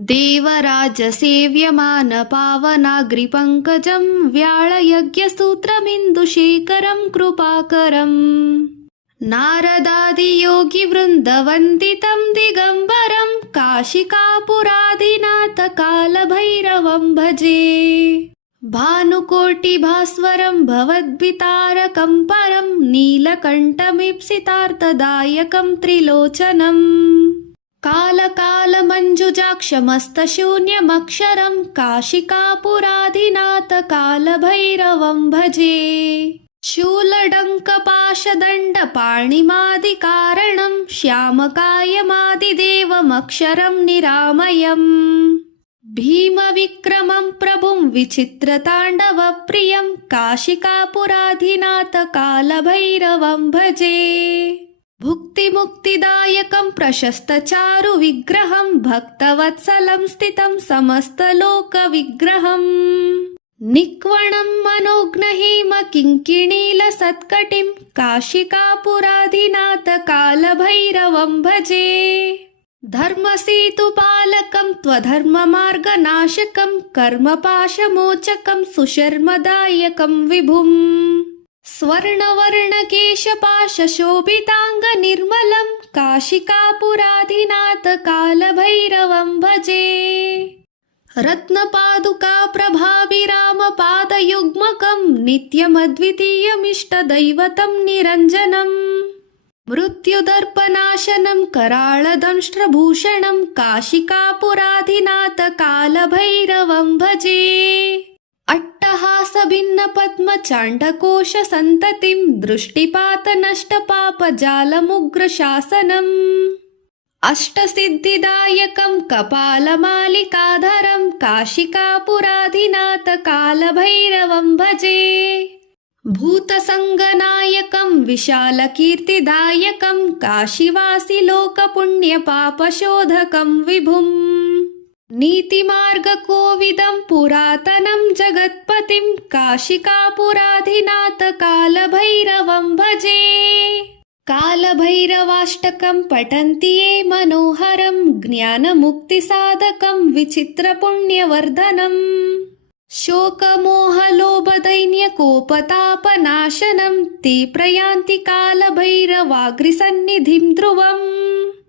देवराजसेव्यमानपावनाग्रिपङ्कजं व्याळयज्ञसूत्रमिन्दुशेखरं कृपाकरम् नारदादियोगिवृन्दवन्दितं दिगम्बरं काशिकापुराधिनाथकालभैरवं भजे। भानुकोटिभास्वरं भवद्भितारकं परं नीलकण्ठमीप्सितार्थदायकं त्रिलोचनम् कालकालमञ्जुजाक्षमस्तशून्यमक्षरं काशिकापुराधिनाथकालभैरवं भजे। शूलडङ्कपाशदण्डपाणिमादिकारणं श्यामकायमादिदेवमक्षरं निरामयम् भीमविक्रमं प्रभुं विचित्रताण्डवप्रियं काशिकापुराधिनाथकालभैरवं भजे। भुक्तिमुक्तिदायकं प्रशस्तचारुविग्रहं भक्तवत्सलं स्थितं समस्तलोकविग्रहम् निक्वणं मनोज्ञहिमकिङ्किणीलसत्कटिं काशिकापुराधिनाथकालभैरवं भजे। धर्मसेतुपालकं त्वधर्ममार्गनाशकं कर्मपाशमोचकं सुशर्मदायकं विभुम् स्वर्णवर्णकेशपाशशोभिताङ्गनिर्मलं काशिकापुराधिनाथकालभैरवं भजे। रत्नपादुकाप्रभाभिरामपादयुग्मकं नित्यमद्वितीयमिष्टदैवतं निरञ्जनम् मृत्युदर्पनाशनं कराळदंष्ट्रभूषणं काशिकापुराधिनाथकालभैरवं भजे। अट्टहासभिन्नपद्मचाण्डकोशसन्ततिं दृष्टिपातनष्टपापजालमुग्रशासनम् अष्टसिद्धिदायकं कपालमालिकाधरं काशिकापुराधिनाथकालभैरवं भजे। भूतसङ्गनायकं विशालकीर्तिदायकं काशीवासिलोकपुण्यपापशोधकं विभुम् नीतिमार्गकोविदं पुरातनं जगत्पतिं काशिकापुराधिनाथकालभैरवं भजे। कालभैरवाष्टकं पठन्ति ये मनोहरं ज्ञानमुक्तिसाधकं विचित्रपुण्यवर्धनम् शोकमोहलोभदैन्यकोपतापनाशनं ते प्रयान्ति कालभैरवाग्रिसन्निधिं ध्रुवम्